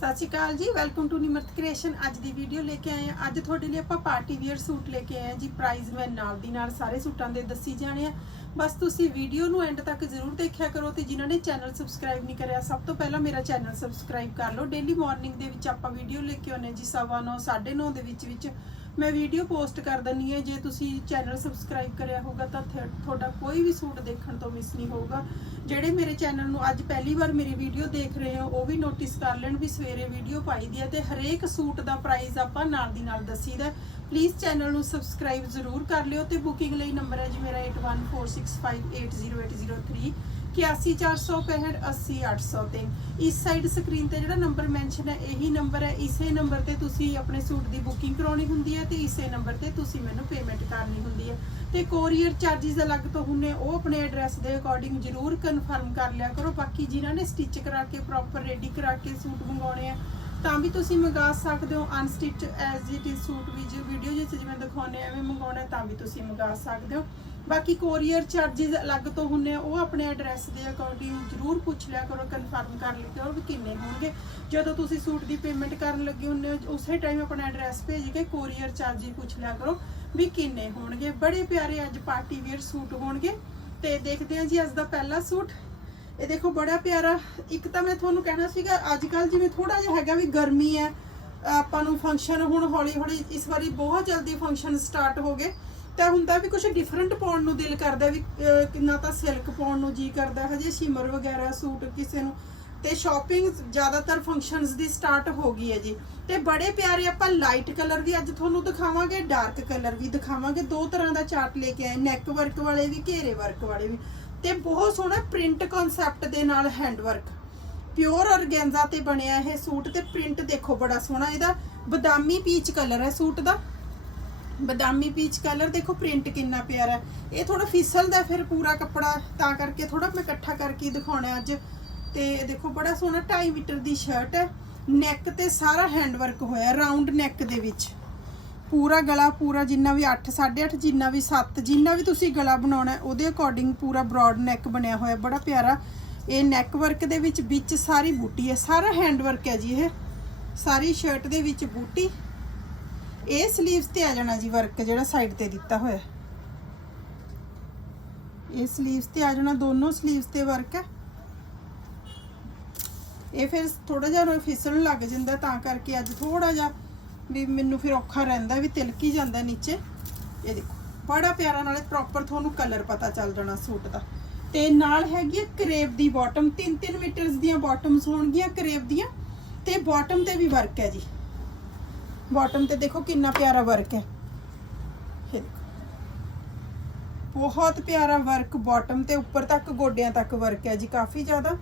ਸਤਿ ਸ਼੍ਰੀ ਅਕਾਲ ਜੀ welcome to Nimrat creation ਅੱਜ ਦੀ ਵੀਡੀਓ ਲੈ ਕੇ ਆਏ ਆ ਅੱਜ ਤੁਹਾਡੇ ਲਈ ਆਪਾਂ ਪਾਰਟੀ ਵੇਅਰ ਸੂਟ ਲੈ ਕੇ ਆਏ ਆ ਜੀ ਪ੍ਰਾਈਸ ਮੈਂ ਨਾਲ ਦੀ ਨਾਲ ਸਾਰੇ ਸੂਟਾਂ ਦੇ ਦੱਸੀ ਜਾਣੇ ਆ। ਬਸ ਤੁਸੀਂ ਵੀਡੀਓ ਨੂੰ ਐਂਡ ਤੱਕ ਜ਼ਰੂਰ ਦੇਖਿਆ ਕਰੋ ਤੇ ਜਿਨ੍ਹਾਂ ਨੇ ਚੈਨਲ ਸਬਸਕ੍ਰਾਈਬ ਨਹੀਂ ਕਰਿਆ ਸਭ ਤੋਂ ਪਹਿਲਾਂ ਮੇਰਾ ਚੈਨਲ ਸਬਸਕ੍ਰਾਈਬ ਕਰ ਲਓ। ਡੇਲੀ ਮਾਰਨਿੰਗ ਦੇ ਵਿੱਚ ਆਪਾਂ ਵੀਡੀਓ ਲੈ ਕੇ ਆਉਂਦੇ ਹਾਂ ਜੀ ਸਵਾ ਨੌ, ਸਾਢੇ 9:30 ਦੇ ਵਿੱਚ ਵਿੱਚ। ਮੈਂ ਵੀਡੀਓ ਪੋਸਟ ਕਰ ਦਿੰਨੀ ਹੈ। ਜੇ ਤੁਸੀਂ ਚੈਨਲ ਸਬਸਕ੍ਰਾਈਬ ਕਰਿਆ ਹੋਊਗਾ ਤਾਂ ਥ- ਤੁਹਾਡਾ ਕੋਈ ਵੀ ਸੂਟ ਦੇਖਣ ਤੋਂ ਮਿਸ ਨਹੀਂ ਹੋਊਗਾ। ਜਿਹੜੇ ਮੇਰੇ ਚੈਨਲ ਨੂੰ ਅੱਜ ਪਹਿਲੀ ਵਾਰ ਮੇਰੀ ਵੀਡੀਓ ਦੇਖ ਰਹੇ ਹੋ, ਉਹ ਵੀ ਨੋਟਿਸ ਕਰ ਲੈਣ ਵੀ ਸਵੇਰੇ ਵੀਡੀਓ ਪਾਈ ਦੀ ਹੈ ਤੇ ਹਰੇਕ ਸੂਟ ਦਾ ਪ੍ਰਾਈਸ ਆਪਾਂ ਨਾਲ ਦੀ ਨਾਲ ਦੱਸੀਦਾ ਪਲੀਜ਼ ਚੈਨਲ ਨੂੰ ਸਬਸਕ੍ਰਾਈਬ ਜ਼ਰੂਰ ਕਰ ਲਿਓ ਤੇ ਬੁਕਿੰਗ ਲਈ ਨੰਬਰ ਹੈ ਜੀ ਮੇਰਾ 8146580803 8146580803 ਤੇ। ਇਸ ਸਾਈਡ ਸਕਰੀਨ ਤੇ ਜਿਹੜਾ ਨੰਬਰ ਮੈਂਸ਼ਨ ਹੈ ਇਹੀ ਨੰਬਰ ਹੈ। ਇਸੇ ਨੰਬਰ ਤੇ ਤੁਸੀਂ ਆਪਣੇ ਸੂਟ ਦੀ ਬੁਕਿੰਗ ਕਰਾਉਣੀ ਹੁੰਦੀ ਹੈ ਤੇ ਇਸੇ ਨੰਬਰ ਤੇ ਤੁਸੀਂ ਮੈਨੂੰ ਪੇਮੈਂਟ ਕਰਨੀ ਹੁੰਦੀ ਹੈ। ਤੇ ਕੋਰੀਅਰ ਚਾਰजेस ਅਲੱਗ ਤੋਂ ਹੁੰਨੇ ਉਹ ਆਪਣੇ ਐਡਰੈਸ ਦੇ ਅਕੋਰਡਿੰਗ ਜ਼ਰੂਰ ਕਨਫਰਮ ਕਰ ਲਿਆ ਕਰੋ। ਬਾਕੀ ਜਿਨ੍ਹਾਂ ਨੇ ਸਟਿਚ ਕਰਾ ਕੇ ਪ੍ਰੋਪਰ ਰੈਡੀ ਕਰਾ ਕੇ ਸੂਟ ਮੰਗਾਉਣੇ ਆ ਤਾਂ ਵੀ ਤੁਸੀਂ ਮੰਗਾ ਸਕਦੇ ਹੋ। Unstitch as it is suit ਵੀ ਜੋ ਵੀਡੀਓ ਜਿਸ ਜਿਵੇਂ ਦਿਖਾਉਣੇ ਆ, ਐਵੇਂ ਮੰਗਾਉਣਾ ਤਾਂ ਵੀ ਤੁਸੀਂ ਮੰਗਾ ਸਕਦੇ ਹੋ। ਬਾਕੀ ਕੋਰੀਅਰ ਚਾਰजेस ਅਲੱਗ ਤੋਂ ਹੁੰਨੇ ਆ, ਉਹ ਆਪਣੇ ਐਡਰੈਸ ਦੇ ਅਕੋਰਡਿੰਗ ਜ਼ਰੂਰ ਪੁੱਛ ਲਿਆ ਕਰੋ ਕਨਫਰਮ ਕਰ ਲਿਆ ਕਰੋ ਵੀ ਕਿੰਨੇ ਹੋਣਗੇ। ਜਦੋਂ ਤੁਸੀਂ ਸੂਟ ਦੀ ਪੇਮੈਂਟ ਕਰਨ ਲੱਗੇ ਹੁੰਨੇ ਹੋ, ਉਸੇ ਟਾਈਮ ਆਪਣਾ ਐਡਰੈਸ ਭੇਜ ਕੇ ਕੋਰੀਅਰ ਚਾਰजेस ਪੁੱਛ ਲਿਆ ਕਰੋ ਵੀ ਕਿੰਨੇ ਹੋਣਗੇ। ਬੜੇ ਪਿਆਰੇ ਅੱਜ ਪਾਰਟੀ ਵੇਅਰ ਸੂਟ ਹੋਣਗੇ ਤੇ ਦੇਖਦੇ ਆ ਜੀ ਅੱਜ ਦਾ ਪਹਿਲਾ ਸੂਟ। ਇਹ ਦੇਖੋ ਬੜਾ ਪਿਆਰਾ, ਇੱਕ ਤਾਂ ਮੈਂ ਤੁਹਾਨੂੰ ਕਹਿਣਾ ਸੀਗਾ ਅੱਜ ਕੱਲ ਜਿਵੇਂ ਥੋੜਾ ਜਿਹਾ ਹੈਗਾ ਵੀ ਗਰਮੀ ਹੈ, ਆਪਾਂ ਨੂੰ ਫੰਕਸ਼ਨ ਹੁਣ ਹੌਲੀ ਹੌਲੀ ਇਸ ਵਾਰੀ ਬਹੁਤ ਜਲਦੀ ਫੰਕਸ਼ਨ ਸਟਾਰਟ ਹੋ ਗਏ। ਤਾਂ ਹੁੰਦਾ ਵੀ ਕੁਝ ਡਿਫਰੈਂਟ ਪਾਉਣ ਨੂੰ ਦਿਲ ਕਰਦਾ ਵੀ ਕਿੰਨਾ ਤਾਂ ਸਿਲਕ ਪਾਉਣ ਨੂੰ ਜੀ ਕਰਦਾ, ਹਜੇ ਸ਼ਿਮਰ ਵਗੈਰਾ, ਸੂਟ ਕਿਸੇ ਨੂੰ। ਤੇ ਸ਼ਾਪਿੰਗ ਜ਼ਿਆਦਾਤਰ ਫੰਕਸ਼ਨਸ ਦੀ ਸਟਾਰਟ ਹੋ ਗਈ ਹੈ ਜੀ। ਤੇ ਬੜੇ ਪਿਆਰੇ ਆਪਾਂ ਲਾਈਟ ਕਲਰ ਵੀ ਅੱਜ ਤੁਹਾਨੂੰ ਦਿਖਾਵਾਂਗੇ ਡਾਰਕ ਕਲਰ ਵੀ ਦਿਖਾਵਾਂਗੇ। ਦੋ ਤਰ੍ਹਾਂ ਦਾ ਚਾਰਟ ਲੈ ਕੇ ਆਏ ਨੈਕ ਵਰਕ ਵਾਲੇ ਵੀ, ਘੇਰੇ ਵਰਕ ਵਾਲੇ ਵੀ। ਤੇ ਬਹੁਤ ਸੋਹਣਾ ਪ੍ਰਿੰਟ ਕਨਸੈਪਟ ਦੇ ਨਾਲ ਹੈਂਡ ਵਰਕ ਪਿਓਰ ਔਰਗੈਂਜ਼ਾ ਤੇ ਬਣਿਆ ਇਹ ਸੂਟ ਤੇ ਪ੍ਰਿੰਟ ਦੇਖੋ, ਬੜਾ ਸੋਹਣਾ ਇਹਦਾ। ਬਦਾਮੀ ਪੀਚ ਕਲਰ ਹੈ ਸੂਟ ਦਾ। ਬਦਾਮੀ ਪੀਚ ਕਲਰ ਦੇਖੋ ਪ੍ਰਿੰਟ ਕਿੰਨਾ ਪਿਆਰਾ ਇਹ ਥੋੜਾ ਫਿਸਲਦਾ ਫਿਰ ਪੂਰਾ ਕੱਪੜਾ, ਤਾਂ ਕਰਕੇ ਥੋੜਾ ਮੈਂ ਇਕੱਠਾ ਕਰਕੇ ਦਿਖਾਉਣਾ ਅੱਜ। ਤੇ ਦੇਖੋ ਬੜਾ ਸੋਹਣਾ 2.5 ਮੀਟਰ ਦੀ ਸ਼ਰਟ ਹੈ। ਨੈਕ ਤੇ ਸਾਰਾ ਹੈਂਡ ਵਰਕ ਹੋਇਆ ਰਾਉਂਡ ਨੈਕ ਦੇ ਵਿੱਚ। ਪੂਰਾ ਗਲਾ, ਪੂਰਾ ਜਿੰਨਾ ਵੀ 8 8.5 ਜਿੰਨਾ ਵੀ 7 ਜਿੰਨਾ ਵੀ ਤੁਸੀਂ ਗਲਾ ਬਣਾਉਣਾ ਉਹਦੇ ਅਕੋਰਡਿੰਗ ਪੂਰਾ ਬ੍ਰੌਡ ਨੈਕ ਬਣਿਆ ਹੋਇਆ, ਬੜਾ ਪਿਆਰਾ। ਇਹ ਨੈਕ ਵਰਕ ਦੇ ਵਿੱਚ ਵਿੱਚ ਸਾਰੀ ਬੂਟੀ ਹੈ, ਸਾਰਾ ਹੈਂਡ ਵਰਕ ਹੈ ਜੀ ਇਹ। ਸਾਰੀ ਸ਼ਰਟ ਦੇ ਵਿੱਚ ਬੂਟੀ। ਇਹ ਸਲੀਵਸ ਤੇ ਆ ਜਾਣਾ ਜੀ ਵਰਕ ਜਿਹੜਾ ਸਾਈਡ ਤੇ ਦਿੱਤਾ ਹੋਇਆ। ਇਹ ਸਲੀਵਸ ਤੇ ਆ ਜਾਣਾ, ਦੋਨੋਂ ਸਲੀਵਸ ਤੇ ਵਰਕ ਹੈ। ਇਹ ਫਿਰ ਥੋੜਾ ਜਿਹਾ ਫਿਸਲਣ ਲੱਗ ਜਾਂਦਾ ਤਾਂ ਕਰਕੇ ਅੱਜ ਥੋੜਾ ਜਿਹਾ ਵੀ ਮੈਨੂੰ ਫਿਰ ਔਖਾ ਰਹਿੰਦਾ ਵੀ ਤਿਲਕੀ ਜਾਂਦਾ ਨੀਚੇ। ਇਹ ਦੇਖੋ, ਬੜਾ ਪਿਆਰਾ ਨਾਲੇ ਪ੍ਰੋਪਰ ਤੁਹਾਨੂੰ ਕਲਰ ਪਤਾ ਚੱਲ ਜਾਣਾ ਸੂਟ ਦਾ। ਤੇ ਨਾਲ ਹੈਗੀ ਹੈ ਕਰੇਵ ਦੀ ਬਾਟਮ 3-3 ਮੀਟਰਸ ਦੀਆਂ ਬਾਟਮਸ ਹੋਣਗੀਆਂ ਕਰੇਵ ਦੀਆਂ। ਤੇ ਬਾਟਮ ਤੇ ਵੀ ਵਰਕ ਹੈ ਜੀ। ਬਾਟਮ ਤੇ ਦੇਖੋ ਕਿੰਨਾ ਪਿਆਰਾ ਵਰਕ ਹੈ। ਬਹੁਤ ਪਿਆਰਾ ਵਰਕ ਬਾਟਮ ਤੇ ਉੱਪਰ ਤੱਕ, ਗੋਡਿਆਂ ਤੱਕ ਵਰਕ ਹੈ ਜੀ, ਕਾਫੀ ਜ਼ਿਆਦਾ।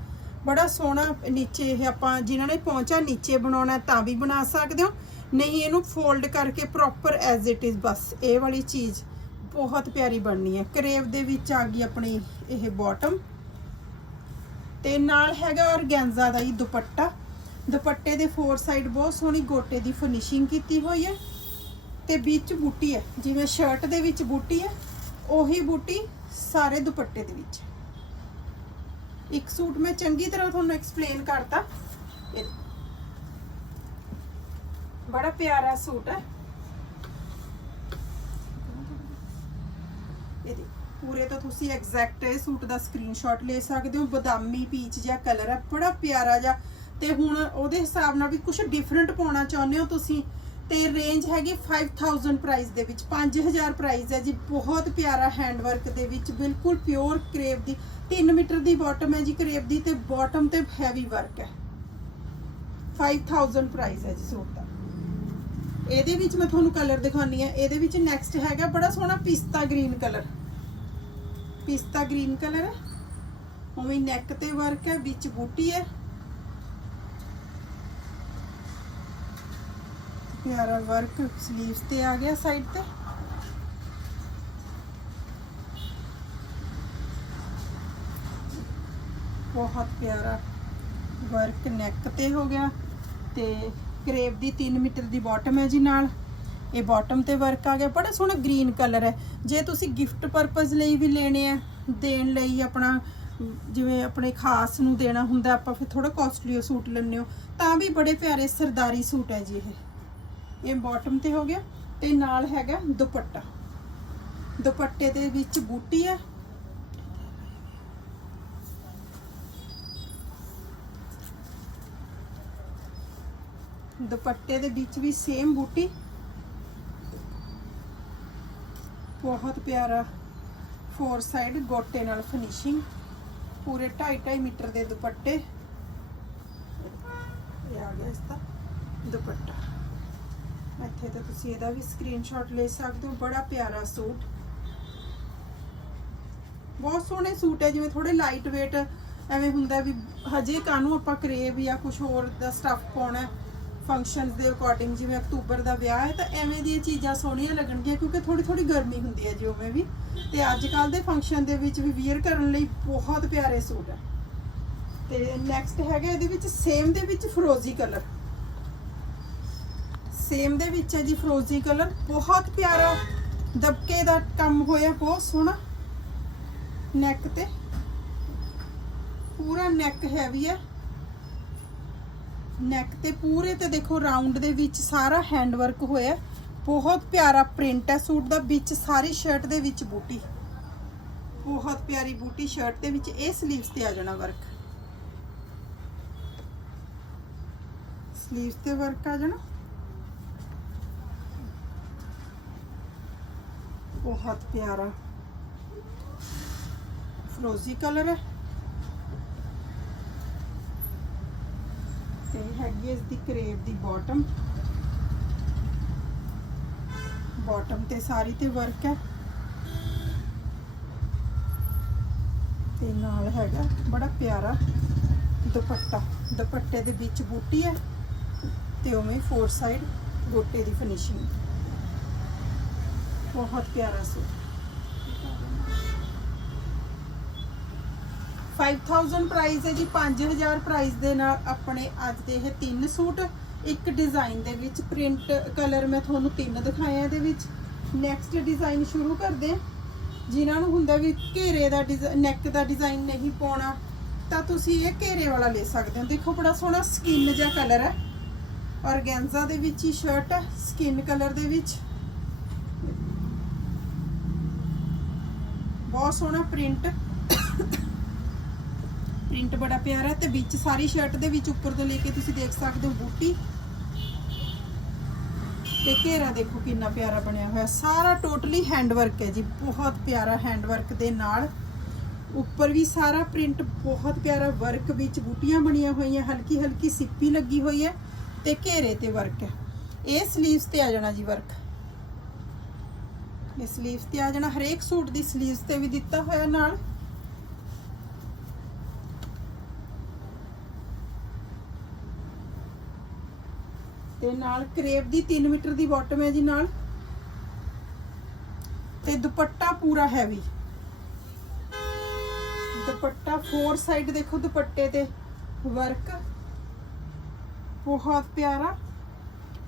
ਬੜਾ ਸੋਹਣਾ ਨੀਚੇ ਇਹ ਆਪਾਂ ਜਿਨ੍ਹਾਂ ਨੇ ਪਹੁੰਚਾ ਨੀਚੇ ਬਣਾਉਣਾ ਤਾਂ ਵੀ ਬਣਾ ਸਕਦੇ ਹੋ। ਨਹੀਂ, ਇਹਨੂੰ ਫੋਲਡ ਕਰਕੇ ਪ੍ਰੋਪਰ ਐਜ਼ ਇਟ ਇਜ਼ ਬਸ ਇਹ ਵਾਲੀ ਚੀਜ਼ ਬਹੁਤ ਪਿਆਰੀ ਬਣਨੀ ਹੈ। ਕਰੇਵ ਦੇ ਵਿੱਚ ਆ ਗਈ ਆਪਣੀ ਇਹ ਬਾਟਮ ਤੇ ਨਾਲ ਹੈਗਾ ਔਰਗੈਂਜ਼ਾ ਦਾ ਹੀ ਦੁਪੱਟਾ। ਦੁਪੱਟੇ ਦੇ ਫੋਰ ਸਾਈਡ ਬਹੁਤ ਸੋਹਣੀ ਗੋਟੇ ਦੀ ਫਿਨਿਸ਼ਿੰਗ ਕੀਤੀ ਹੋਈ ਹੈ ਤੇ ਵਿੱਚ ਬੂਟੀ ਹੈ, ਜਿਵੇਂ ਸ਼ਰਟ ਦੇ ਵਿੱਚ ਬੂਟੀ ਹੈ, ਉਹੀ ਬੂਟੀ ਸਾਰੇ ਦੁਪੱਟੇ ਦੇ ਵਿੱਚ ਇੱਕ ਸੂਟ ਮੈਂ ਚੰਗੀ ਤਰ੍ਹਾਂ ਤੁਹਾਨੂੰ ਐਕਸਪਲੇਨ ਕਰਤਾ। ਇਹ ਬੜਾ ਪਿਆਰਾ ਸੂਟ ਹੈ। ਇਹ ਦੇਖੋ, ਪੂਰੇ ਤਾਂ ਤੁਸੀਂ ਐਗਜ਼ੈਕਟ ਇਹ ਸੂਟ ਦਾ ਸਕਰੀਨਸ਼ਾਟ ਲੈ ਸਕਦੇ ਹੋ। ਬਦਾਮੀ ਪੀਚ ਜਿਹਾ ਕਲਰ ਹੈ। ਬੜਾ ਪਿਆਰਾ ਜਿਹਾ ਤੇ ਹੁਣ ਉਹਦੇ ਹਿਸਾਬ ਨਾਲ ਵੀ ਕੁਝ ਡਿਫਰੈਂਟ ਪਾਉਣਾ ਚਾਹੁੰਦੇ ਹੋ ਤੁਸੀਂ, ਤੇ ਰੇਂਜ ਹੈਗੀ 5000 ਪ੍ਰਾਈਸ ਦੇ ਵਿੱਚ 5000 ਪ੍ਰਾਈਸ ਹੈ ਜੀ, ਬਹੁਤ ਪਿਆਰਾ ਹੈਂਡ ਵਰਕ ਦੇ ਵਿੱਚ, ਬਿਲਕੁਲ ਪਿਓਰ ਕਰੇਵ ਦੀ 3 ਮੀਟਰ ਦੀ ਬਾਟਮ ਹੈ ਜੀ ਕਰੇਵ ਦੀ, ਤੇ ਬਾਟਮ ਤੇ ਹੈਵੀ ਵਰਕ ਹੈ। 5000 ਪ੍ਰਾਈਸ ਹੈ ਜੀ ਸੂਟ ਦਾ। ਇਹਦੇ ਵਿੱਚ ਮੈਂ ਤੁਹਾਨੂੰ ਕਲਰ ਦਿਖਾਉਣੀ ਹੈ, ਇਹਦੇ ਵਿੱਚ ਨੈਕਸਟ ਹੈਗਾ ਬੜਾ ਸੋਹਣਾ ਪਿਸਤਾ ਗ੍ਰੀਨ ਕਲਰ ਪਿਸਤਾ ਗ੍ਰੀਨ ਕਲਰ ਹੈ। ਉਵੇਂ ਨੈਕ ਤੇ ਵਰਕ ਹੈ, ਵਿੱਚ ਬੂਟੀ ਹੈ। ਪਿਆਰਾ ਵਰਕ 슬ੀਵਸ ਤੇ ਆ ਗਿਆ ਸਾਈਡ ਤੇ। ਬਹੁਤ ਪਿਆਰਾ ਵਰਕ ਨੈਕ ਤੇ ਹੋ ਗਿਆ ਤੇ ਕਰੇਵ ਦੀ 3 ਮੀਟਰ ਦੀ ਬਾਟਮ ਹੈ ਜੀ ਨਾਲ। ਇਹ ਬਾਟਮ ਤੇ ਵਰਕ ਆ ਗਿਆ। ਬੜਾ ਸੋਹਣਾ ਗ੍ਰੀਨ ਕਲਰ ਹੈ। ਜੇ ਤੁਸੀਂ ਗਿਫਟ ਪਰਪਸ ਲਈ ਵੀ ਲੈਣੇ ਆ, ਦੇਣ ਲਈ ਆਪਣਾ, ਜਿਵੇਂ ਆਪਣੇ ਖਾਸ ਨੂੰ ਦੇਣਾ ਹੁੰਦਾ, ਆਪਾਂ ਫਿਰ ਥੋੜਾ ਕਾਸਟਲੀ ਸੂਟ ਲੈਂਦੇ ਹੋ। ਤਾਂ ਵੀ ਬੜੇ ਪਿਆਰੇ ਸਰਦਾਰੀ ਸੂਟ ਹੈ ਜੀ ਇਹ। ਇਹ ਬਾਟਮ ਤੇ ਹੋ ਗਿਆ ਤੇ ਨਾਲ ਹੈਗਾ ਦੁਪੱਟਾ। ਦੁਪੱਟੇ ਦੇ ਵਿੱਚ ਬੂਟੀ ਹੈ ਦੁਪੱਟੇ ਦੇ ਵਿੱਚ ਵੀ ਸੇਮ ਬੂਟੀ। ਬਹੁਤ ਪਿਆਰਾ ਫੋਰ ਸਾਈਡ ਗੋਟੇ ਨਾਲ ਫਿਨਿਸ਼ਿੰਗ ਪੂਰੇ 2.5 ਮੀਟਰ ਦੇ ਦੁਪੱਟੇ। ਇਹ ਆ ਗਿਆ ਇਸ ਦਾ ਦੁਪੱਟਾ। ਇੱਥੇ ਤਾਂ ਤੁਸੀਂ ਇਹਦਾ ਵੀ ਸਕਰੀਨਸ਼ਾਟ ਲੈ ਸਕਦੇ ਹੋ, ਬੜਾ ਪਿਆਰਾ ਸੂਟ। ਬਹੁਤ ਸੋਹਣੇ ਸੂਟ ਹੈ, ਜਿਵੇਂ ਥੋੜੇ ਲਾਈਟ weight ਐਵੇਂ ਹੁੰਦਾ ਵੀ ਹਜੇ ਕਾਹਨੂੰ ਆਪਾਂ ਕਰੇਬ ਜਾਂ ਕੁਝ ਹੋਰ ਦਾ ਸਟੱਫ ਪਾਉਣਾ ਫੰਕਸ਼ਨਸ ਦੇ ਅਕੋਰਡਿੰਗ ਜਿਵੇਂ ਅਕਤੂਬਰ ਦਾ ਵਿਆਹ ਹੈ, ਤਾਂ ਐਵੇਂ ਦੀਆਂ ਚੀਜ਼ਾਂ ਸੋਹਣੀਆਂ ਲੱਗਣਗੀਆਂ, ਕਿਉਂਕਿ ਥੋੜੀ ਥੋੜੀ ਗਰਮੀ ਹੁੰਦੀ ਹੈ ਜੀ ਉਵੇਂ ਵੀ। ਤੇ ਅੱਜ ਕੱਲ ਦੇ ਫੰਕਸ਼ਨ ਦੇ ਵਿੱਚ ਵੀ ਵੀਅਰ ਕਰਨ ਲਈ ਬਹੁਤ ਪਿਆਰੇ ਸੂਟ ਹੈ। ਤੇ ਨੈਕਸਟ ਹੈਗਾ ਇਹਦੇ ਵਿੱਚ ਸੇਮ ਦੇ ਵਿੱਚ ਫਰੋਜ਼ੀ ਕਲਰ ਸੇਮ ਦੇ ਵਿੱਚ ਹੈ ਜੀ ਫਰੋਜ਼ੀ ਕਲਰ। ਬਹੁਤ ਪਿਆਰਾ ਦਬਕੇ ਦਾ ਕੰਮ ਹੋਇਆ, ਬਹੁਤ ਸੋਹਣਾ। ਨੈਕ ਤੇ। ਪੂਰਾ ਨੈਕ ਹੈਵੀ ਹੈ। ਨੈਕ ਤੇ ਪੂਰੇ ਤੇ ਦੇਖੋ ਰਾਉਂਡ ਦੇ ਵਿੱਚ ਸਾਰਾ ਹੈਂਡ ਵਰਕ ਹੋਇਆ ਬਹੁਤ ਪਿਆਰਾ ਪ੍ਰਿੰਟ ਹੈ ਸੂਟ ਦਾ, ਵਿੱਚ ਸਾਰੀ ਸ਼ਰਟ ਦੇ ਵਿੱਚ ਬੂਟੀ। ਬਹੁਤ ਪਿਆਰੀ ਬੂਟੀ ਸ਼ਰਟ ਦੇ ਵਿੱਚ, ਇਹ ਸਲੀਵਸ ਤੇ ਆ ਜਾਣਾ ਵਰਕ ਸਲੀਵਸ ਤੇ ਵਰਕ ਆ ਜਾਣਾ। ਬਹੁਤ ਪਿਆਰਾ ਫਰੋਜ਼ੀ ਕਲਰ ਹੈ ਤੇ ਹੈਗੀ ਹੈ ਇਸ ਦੀ ਕਰੇਵ ਦੀ ਬਾਟਮ ਬਾਟਮ ਤੇ ਸਾਰੀ ਤੇ ਵਰਕ ਹੈ ਤੇ ਨਾਲ ਹੈਗਾ ਬੜਾ ਪਿਆਰਾ ਦੁਪੱਟਾ ਦੁਪੱਟੇ ਦੇ ਵਿੱਚ ਬੂਟੀ ਹੈ ਤੇ ਉਵੇਂ ਫੋਰ ਸਾਈਡ ਗੋਟੇ ਦੀ ਫਿਨਿਸ਼ਿੰਗ ਬਹੁਤ ਪਿਆਰਾ ਸੂਟ। 5000 ਪ੍ਰਾਈਸ ਹੈ ਜੀ 5000 ਪ੍ਰਾਈਸ ਦੇ ਨਾਲ ਆਪਣੇ ਅੱਜ ਦੇ ਇਹ ਤਿੰਨ ਸੂਟ। ਇੱਕ ਡਿਜ਼ਾਈਨ ਦੇ ਵਿੱਚ ਪ੍ਰਿੰਟ ਕਲਰ ਮੈਂ ਤੁਹਾਨੂੰ ਤਿੰਨ ਦਿਖਾਇਆ ਇਹਦੇ ਵਿੱਚ। ਨੈਕਸਟ ਡਿਜ਼ਾਈਨ ਸ਼ੁਰੂ ਕਰਦੇ ਹਾਂ। ਜਿਨ੍ਹਾਂ ਨੂੰ ਹੁੰਦਾ ਵੀ ਘੇਰੇ ਦਾ ਨੈਕ ਦਾ ਡਿਜ਼ਾਈਨ ਨਹੀਂ ਪਾਉਣਾ, ਤਾਂ ਤੁਸੀਂ ਇਹ ਘੇਰੇ ਵਾਲਾ ਲੈ ਸਕਦੇ ਹੋ। ਦੇਖੋ ਬੜਾ ਸੋਹਣਾ ਸਕਿਨ ਜਿਹਾ ਕਲਰ ਹੈ। ਔਰਗੈਂਜ਼ਾ ਦੇ ਵਿੱਚ ਹੀ ਸ਼ਰਟ ਹੈ ਸਕਿਨ ਕਲਰ ਦੇ ਵਿੱਚ। ਬਹੁਤ ਸੋਹਣਾ ਪ੍ਰਿੰਟ ਪ੍ਰਿੰਟ ਬੜਾ ਪਿਆਰਾ ਹੈ ਤੇ ਵਿੱਚ ਸਾਰੀ ਸ਼ਰਟ ਦੇ ਵਿੱਚ ਉੱਪਰ ਤੋਂ ਲੈ ਕੇ ਤੁਸੀਂ ਦੇਖ ਸਕਦੇ ਹੋ ਬੂਟੀ। ਤੇ ਘੇਰਾ ਦੇਖੋ ਕਿੰਨਾ ਪਿਆਰਾ ਬਣਿਆ ਹੋਇਆ। ਸਾਰਾ ਟੋਟਲੀ ਹੈਂਡ ਵਰਕ ਹੈ ਜੀ, ਬਹੁਤ ਪਿਆਰਾ ਹੈਂਡ ਵਰਕ ਦੇ ਨਾਲ। ਉੱਪਰ ਵੀ ਸਾਰਾ ਪ੍ਰਿੰਟ ਬਹੁਤ ਪਿਆਰਾ ਵਰਕ ਵਿੱਚ ਬੂਟੀਆਂ ਬਣੀਆਂ ਹੋਈਆਂ ਹਲਕੀ ਹਲਕੀ ਸਿੱਪੀ ਲੱਗੀ ਹੋਈ ਹੈ ਤੇ ਘੇਰੇ ਤੇ ਵਰਕ ਹੈ। ਇਹ ਸਲੀਵਸ ਤੇ ਆ ਜਾਣਾ ਜੀ ਵਰਕ ਇਹ ਸਲੀਵਸ ਤੇ ਆ ਜਾਣਾ, ਹਰੇਕ ਸੂਟ ਦੀ ਸਲੀਵਸ ਤੇ ਵੀ ਦਿੱਤਾ ਹੋਇਆ ਨਾਲ। ਤੇ ਨਾਲ ਕਰੇਪ ਦੀ 3 ਮੀਟਰ ਦੀ ਬਾਟਮ ਹੈ ਜੀ ਨਾਲ। ਤੇ ਦੁਪੱਟਾ ਪੂਰਾ ਹੈਵੀ ਦੁਪੱਟਾ ਫੋਰ ਸਾਈਡ ਦੇਖੋ, ਦੁਪੱਟੇ ਤੇ ਵਰਕ ਬਹੁਤ ਪਿਆਰਾ।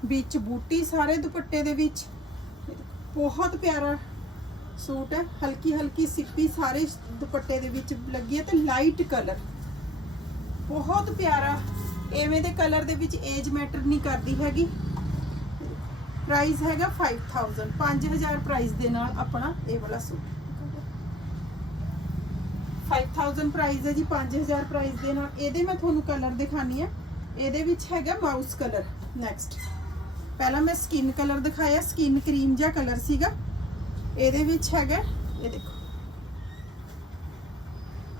ਵਿੱਚ ਬੂਟੀ ਸਾਰੇ ਦੁਪੱਟੇ ਦੇ ਵਿੱਚ। ਬਹੁਤ ਪਿਆਰਾ ਸੂਟ ਹੈ। ਹਲਕੀ ਹਲਕੀ ਸਿੱਪੀ ਸਾਰੇ ਦੁਪੱਟੇ ਦੇ ਵਿੱਚ ਲੱਗੀ ਹੈ ਤੇ ਲਾਈਟ ਕਲਰ ਬਹੁਤ ਪਿਆਰਾ। ਐਵੇਂ ਦੇ ਕਲਰ ਦੇ ਵਿੱਚ ਏਜ ਮੈਟਰ ਨਹੀਂ ਕਰਦੀ ਹੈਗੀ। ਪ੍ਰਾਈਸ ਹੈਗਾ 5000 5000 ਪ੍ਰਾਈਸ ਦੇ ਨਾਲ ਆਪਣਾ ਇਹ ਵਾਲਾ ਸੂਟ। 5000 ਪ੍ਰਾਈਸ ਹੈ ਜੀ 5000 ਪ੍ਰਾਈਸ ਦੇ ਨਾਲ। ਇਹਦੇ ਮੈਂ ਤੁਹਾਨੂੰ ਕਲਰ ਦਿਖਾਣੀ ਆ ਇਹਦੇ ਵਿੱਚ ਹੈਗਾ ਮਾਊਸ ਕਲਰ ਨੈਕਸਟ ਪਹਿਲਾਂ ਮੈਂ ਸਕਿਨ ਕਲਰ ਦਿਖਾਇਆ ਸਕਿਨ ਕਰੀਮ ਜਿਹਾ ਕਲਰ ਸੀਗਾ। ਇਹਦੇ ਵਿੱਚ ਹੈਗਾ, ਇਹ ਦੇਖੋ।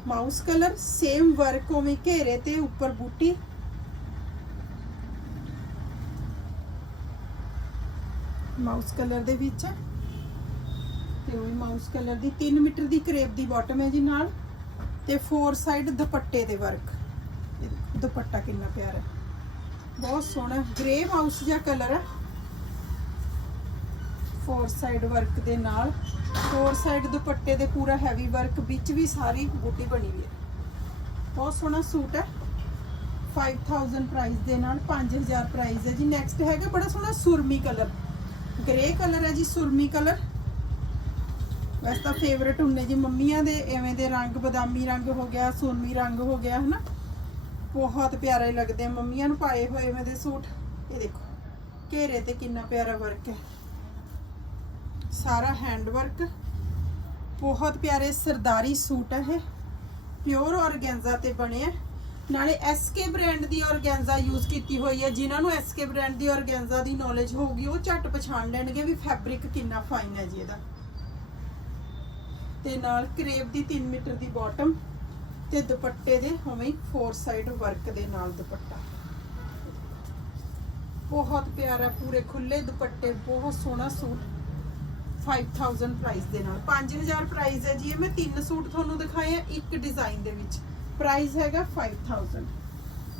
ਮਾਊਸ ਕਲਰ ਸੇਮ ਵਰਕ ਉਵੇਂ ਘੇਰੇ ਤੇ ਉੱਪਰ ਬੂਟੀ। ਮਾਊਸ ਕਲਰ ਦੇ ਵਿੱਚ ਹੈ। ਤੇ ਉਹ ਮਾਊਸ ਕਲਰ ਦੀ 3 ਮੀਟਰ ਦੀ ਕਰੇਪ ਦੀ ਬਾਟਮ ਹੈ ਜੀ ਨਾਲ। ਤੇ ਫੋਰ ਸਾਈਡ ਦੁਪੱਟੇ ਦੇ ਵਰਕ ਦੁਪੱਟਾ ਕਿੰਨਾ ਪਿਆਰਾ ਹੈ। ਬਹੁਤ ਸੋਹਣਾ ਗ੍ਰੇ ਮਾਊਸ ਜਿਹਾ ਕਲਰ ਹੈ ਫੋਰ ਸਾਈਡ ਵਰਕ ਦੇ ਨਾਲ। ਫੋਰ ਸਾਈਡ ਦੁਪੱਟੇ ਦੇ ਪੂਰਾ ਹੈਵੀ ਵਰਕ ਵਿੱਚ ਵੀ ਸਾਰੀ ਬੂਟੀ ਬਣੀ ਹੋਈ ਹੈ ਬਹੁਤ ਸੋਹਣਾ ਸੂਟ ਹੈ 5000 ਪ੍ਰਾਈਸ ਦੇ ਨਾਲ 5000 ਪ੍ਰਾਈਸ ਹੈ ਜੀ। ਨੈਕਸਟ ਹੈਗਾ ਬੜਾ ਸੋਹਣਾ ਸੁਰਮੀ ਕਲਰ ਗ੍ਰੇ ਕਲਰ ਹੈ ਜੀ, ਸੁਰਮੀ ਕਲਰ ਵੈਸੇ ਤਾਂ ਫੇਵਰੇਟ ਹੁੰਨੇ ਜੀ ਮੰਮੀਆਂ ਦੇ, ਐਵੇਂ ਦੇ ਰੰਗ ਬਦਾਮੀ ਰੰਗ ਹੋ ਗਿਆ ਸੋਨੀ ਰੰਗ ਹੋ ਗਿਆ, ਹਨਾ? ਬਹੁਤ ਪਿਆਰੇ ਲੱਗਦੇ ਆ। ਮੰਮੀਆਂ ਨੂੰ ਪਾਏ ਹੋਏ ਐਵੇਂ ਦੇ ਸੂਟ। ਇਹ ਦੇਖੋ, ਘੇਰੇ ਤੇ ਕਿੰਨਾ ਪਿਆਰਾ ਵਰਕ ਹੈ। ਸਾਰਾ ਹੈਂਡ ਵਰਕ ਬਹੁਤ ਪਿਆਰੇ ਸਰਦਾਰੀ ਸੂਟ ਹੈ ਇਹ। ਪਿਓਰ ਔਰਗੈਂਜ਼ਾ ਤੇ ਬਣੇ ਆ। ਨਾਲੇ ਐਸਕੇ ਬ੍ਰਾਂਡ ਦੀ ਔਰਗੈਂਜ਼ਾ ਯੂਜ਼ ਕੀਤੀ ਹੋਈ ਹੈ ਜਿਨ੍ਹਾਂ ਨੂੰ ਐਸਕੇ ਬ੍ਰਾਂਡ ਦੀ ਔਰਗੈਂਜ਼ਾ ਦੀ ਨੌਲੇਜ ਹੋਊਗੀ, ਉਹ ਝੱਟ ਪਛਾਣ ਲੈਣਗੇ ਵੀ ਫੈਬਰਿਕ ਕਿੰਨਾ ਫਾਈਨ ਹੈ ਜੀ ਇਹਦਾ। ਤੇ ਨਾਲ ਕਰੇਪ ਦੀ 3 ਮੀਟਰ ਦੀ ਬਾਟਮ ਤੇ ਦੁਪੱਟੇ ਦੇ ਉਵੇਂ ਹੀ ਫੋਰ ਸਾਈਡ ਵਰਕ ਦੇ ਨਾਲ ਦੁਪੱਟਾ। ਬਹੁਤ ਪਿਆਰਾ, ਪੂਰੇ ਖੁੱਲੇ ਦੁਪੱਟੇ, ਬਹੁਤ ਸੋਹਣਾ ਸੂਟ। 5000 ਪ੍ਰਾਈਸ ਦੇ ਨਾਲ। 5000 ਪ੍ਰਾਈਸ ਹੈ ਜੀ, ਇਹ ਮੈਂ ਤਿੰਨ ਸੂਟ ਤੁਹਾਨੂੰ ਦਿਖਾਏ ਆ, ਇੱਕ ਡਿਜ਼ਾਈਨ ਦੇ ਵਿੱਚ। ਪ੍ਰਾਈਸ ਹੈਗਾ 5000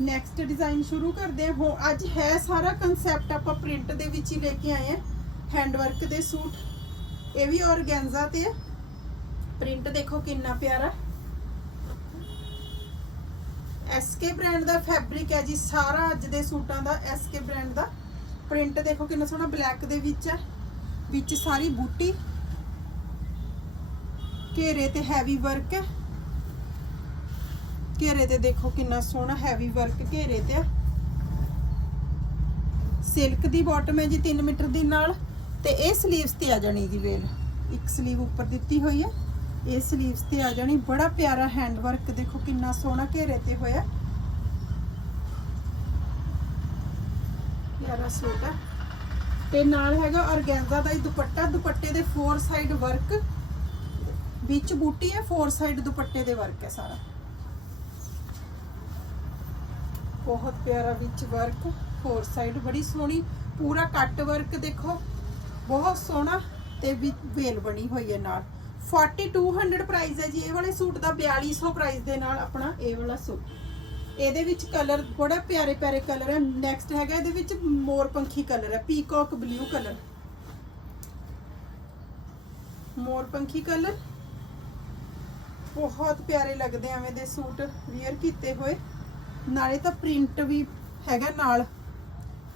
ਨੈਕਸਟ ਡਿਜ਼ਾਈਨ ਸ਼ੁਰੂ ਕਰਦੇ ਹਾਂ। ਹੋ ਅੱਜ ਹੈ ਸਾਰਾ ਕਨਸੈਪਟ ਆਪਾਂ ਪ੍ਰਿੰਟ ਦੇ ਵਿੱਚ ਹੀ ਲੈ ਕੇ ਆਏ ਆ ਹੈਂਡ ਵਰਕ ਦੇ ਸੂਟ। ਇਹ ਵੀ ਔਰਗੈਂਜ਼ਾ ਤੇ ਪ੍ਰਿੰਟ ਦੇਖੋ ਕਿੰਨਾ ਪਿਆਰਾ। ਐਸਕੇ ਬ੍ਰਾਂਡ ਦਾ ਫੈਬਰਿਕ ਹੈ ਜੀ। ਸਾਰਾ ਅੱਜ ਦੇ ਸੂਟਾਂ ਦਾ ਐਸਕੇ ਬ੍ਰਾਂਡ ਦਾ। ਪ੍ਰਿੰਟ ਦੇਖੋ ਕਿੰਨਾ ਸੋਹਣਾ ਬਲੈਕ ਦੇ ਵਿੱਚ ਹੈ। ਵਿੱਚ ਸਾਰੀ ਬੂਟੀ। ਘੇਰੇ ਤੇ ਹੈਵੀ ਵਰਕ ਹੈ। ਘੇਰੇ ਤੇ ਦੇਖੋ ਕਿੰਨਾ ਸੋਹਣਾ ਹੈਵੀ ਵਰਕ ਘੇਰੇ ਤੇ ਸਿਲਕ ਦੀ ਬਾਟਮ ਹੈ ਜੀ 3 ਮੀਟਰ ਦੀ ਨਾਲ। ਤੇ ਇਹ 슬ੀਵਸ ਤੇ ਆ ਜਾਣੀ ਜੀ ਵੇਲ। ਇੱਕ 슬ੀਵ ਉੱਪਰ ਦਿੱਤੀ ਹੋਈ ਹੈ। ਇਹ 슬ੀਵਸ ਤੇ ਆ ਜਾਣੀ। ਬੜਾ ਪਿਆਰਾ ਹੈਂਡ ਵਰਕ ਦੇਖੋ ਕਿੰਨਾ ਸੋਹਣਾ ਘੇਰੇ ਤੇ ਹੋਇਆ। ਪਿਆਰਾ ਸੂਟ ਹੈ ਤੇ ਨਾਲ ਹੈਗਾ ਔਰਗੈਂਜ਼ਾ ਦਾ ਹੀ ਦੁਪੱਟਾ। ਦੁਪੱਟੇ ਦੇ ਫੋਰ ਸਾਈਡ ਵਰਕ ਵਿੱਚ ਬੂਟੀ ਹੈ ਫੋਰ ਸਾਈਡ ਦੁਪੱਟੇ ਦੇ ਵਰਕ ਹੈ ਸਾਰਾ। ਬਹੁਤ ਪਿਆਰਾ ਵਿੱਚ ਵਰਕ ਫੋਰ ਸਾਈਡ ਬੜੀ ਸੋਹਣੀ, ਪੂਰਾ ਕੱਟ ਵਰਕ ਦੇਖੋ। ਬਹੁਤ ਸੋਹਣਾ ਤੇ ਵਿੱਚ ਵੇਲ ਬਣੀ ਹੋਈ ਹੈ ਨਾਲ। 4200 ਪ੍ਰਾਈਸ ਹੈ ਜੀ। ਇਹ ਵਾਲੇ ਸੂਟ ਦਾ 4200 ਪ੍ਰਾਈਸ ਦੇ ਨਾਲ ਆਪਣਾ ਇਹ ਵਾਲਾ ਸੂਟ। ਇਹਦੇ ਵਿੱਚ ਕਲਰ ਬੜਾ ਪਿਆਰੇ ਪਿਆਰੇ ਕਲਰ ਹੈ। ਨੈਕਸਟ ਹੈਗਾ, ਇਹਦੇ ਵਿੱਚ ਮੋਰ ਪੰਖੀ ਕਲਰ ਹੈ। ਪੀਕੌਕ ਬਲੂ ਕਲਰ ਮੋਰ ਪੰਖੀ ਕਲਰ ਬਹੁਤ ਪਿਆਰੇ ਲੱਗਦੇ ਐਵੇਂ ਦੇ ਸੂਟ ਵੇਅਰ ਕੀਤੇ ਹੋਏ। ਨਾਲੇ ਤਾਂ ਪ੍ਰਿੰਟ ਵੀ ਹੈਗਾ ਨਾਲ।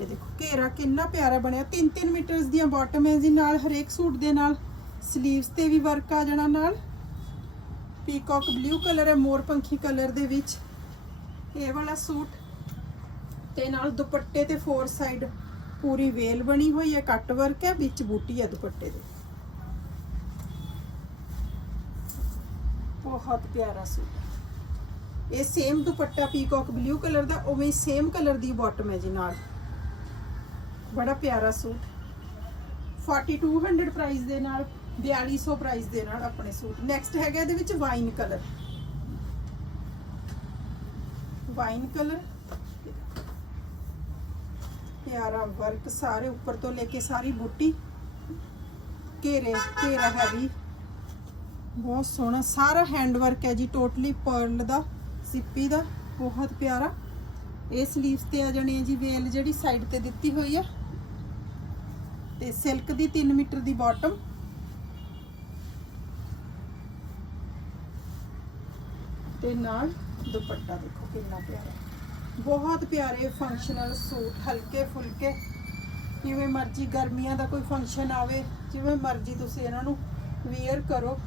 ਇਹ ਦੇਖੋ, ਘੇਰਾ ਕਿੰਨਾ ਪਿਆਰਾ ਬਣਿਆ। 3-3 ਮੀਟਰਸ ਦੀਆਂ ਬਾਟਮ ਹੈ ਜੀ ਨਾਲ, ਹਰੇਕ ਸੂਟ ਦੇ ਨਾਲ। ਸਲੀਵਸ ਤੇ ਵੀ ਵਰਕ ਆ ਜਾਣਾ ਨਾਲ। ਪੀਕੌਕ ਬਲੂ ਕਲਰ ਹੈ, ਮੋਰ ਪੰਖੀ ਕਲਰ ਦੇ ਵਿੱਚ। ਇਹ ਵਾਲਾ ਸੂਟ। ਤੇ ਨਾਲ ਦੁਪੱਟੇ ਤੇ ਫੋਰ ਸਾਈਡ ਪੂਰੀ ਵੇਲ ਬਣੀ ਹੋਈ ਹੈ ਕੱਟ ਵਰਕ ਹੈ, ਵਿੱਚ ਬੂਟੀ ਹੈ ਦੁਪੱਟੇ ਦੇ। ਬਹੁਤ ਪਿਆਰਾ ਸੂਟ ਇਹ ਸੇਮ ਦੁਪੱਟਾ ਪੀਕੌਕ ਬਲੂ ਕਲਰ ਦਾ, ਉਵੇਂ ਹੀ ਸੇਮ ਕਲਰ ਦੀ ਬਾਟਮ ਹੈ ਜੀ ਨਾਲ। ਬੜਾ ਪਿਆਰਾ ਸੂਟ। 4200 ਪ੍ਰਾਈਸ ਦੇ ਨਾਲ 4200 ਪ੍ਰਾਈਸ ਦੇ ਨਾਲ ਆਪਣੇ ਸੂਟ। ਨੈਕਸਟ ਹੈਗਾ ਇਹਦੇ ਵਿੱਚ ਵਾਈਨ ਕਲਰ ਵਾਈਨ ਕਲਰ ਪਿਆਰਾ ਵਰਕ, ਸਾਰੇ ਉੱਪਰ ਤੋਂ ਲੈ ਕੇ ਸਾਰੀ ਬੂਟੀ। ਘੇਰੇ, ਘੇਰਾ ਹੈ ਵੀ ਬਹੁਤ ਸੋਹਣਾ। ਸਾਰਾ ਹੈਂਡ ਵਰਕ ਹੈ ਜੀ ਟੋਟਲੀ ਪਰਲ ਦਾ ਸਿੱਪੀ ਦਾ। ਬਹੁਤ ਪਿਆਰਾ। ਇਹ 슬ੀਵਸ ਤੇ ਆ ਜਾਣੀ ਹੈ ਜੀ, ਵੇਲ ਜਿਹੜੀ ਸਾਈਡ ਤੇ ਦਿੱਤੀ ਹੋਈ ਆ। ਤੇ ਸਿਲਕ ਦੀ 3 ਮੀਟਰ ਦੀ ਬਾਟਮ ਤੇ ਨਾਲ ਦੁਪੱਟਾ ਦੇਖੋ ਕਿੰਨਾ ਪਿਆਰਾ। ਬਹੁਤ ਪਿਆਰੇ ਫੰਕਸ਼ਨਲ ਸੂਟ, ਹਲਕੇ ਫੁਲਕੇ। ਜਿਵੇਂ ਮਰਜ਼ੀ ਗਰਮੀਆਂ ਦਾ ਕੋਈ ਫੰਕਸ਼ਨ ਆਵੇ, ਜਿਵੇਂ ਮਰਜ਼ੀ ਤੁਸੀਂ ਇਹਨਾਂ ਨੂੰ ਵੇਅਰ ਕਰੋ।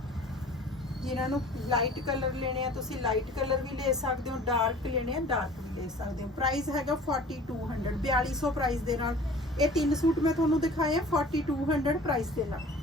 ਜਿਨ੍ਹਾਂ ਨੂੰ ਲਾਈਟ ਕਲਰ ਲੈਣੇ ਆ, ਤੁਸੀਂ ਲਾਈਟ ਕਲਰ ਵੀ ਲੈ ਸਕਦੇ ਹੋ ਡਾਰਕ ਲੈਣੇ ਆ ਡਾਰਕ ਵੀ ਲੈ ਸਕਦੇ ਹੋ। ਪ੍ਰਾਈਸ ਹੈਗਾ 4200 4200 ਪ੍ਰਾਈਸ ਦੇ ਨਾਲ। ਇਹ ਤਿੰਨ ਸੂਟ ਮੈਂ ਤੁਹਾਨੂੰ ਦਿਖਾਏ ਆ 4200 ਪ੍ਰਾਈਸ ਦੇ ਨਾਲ।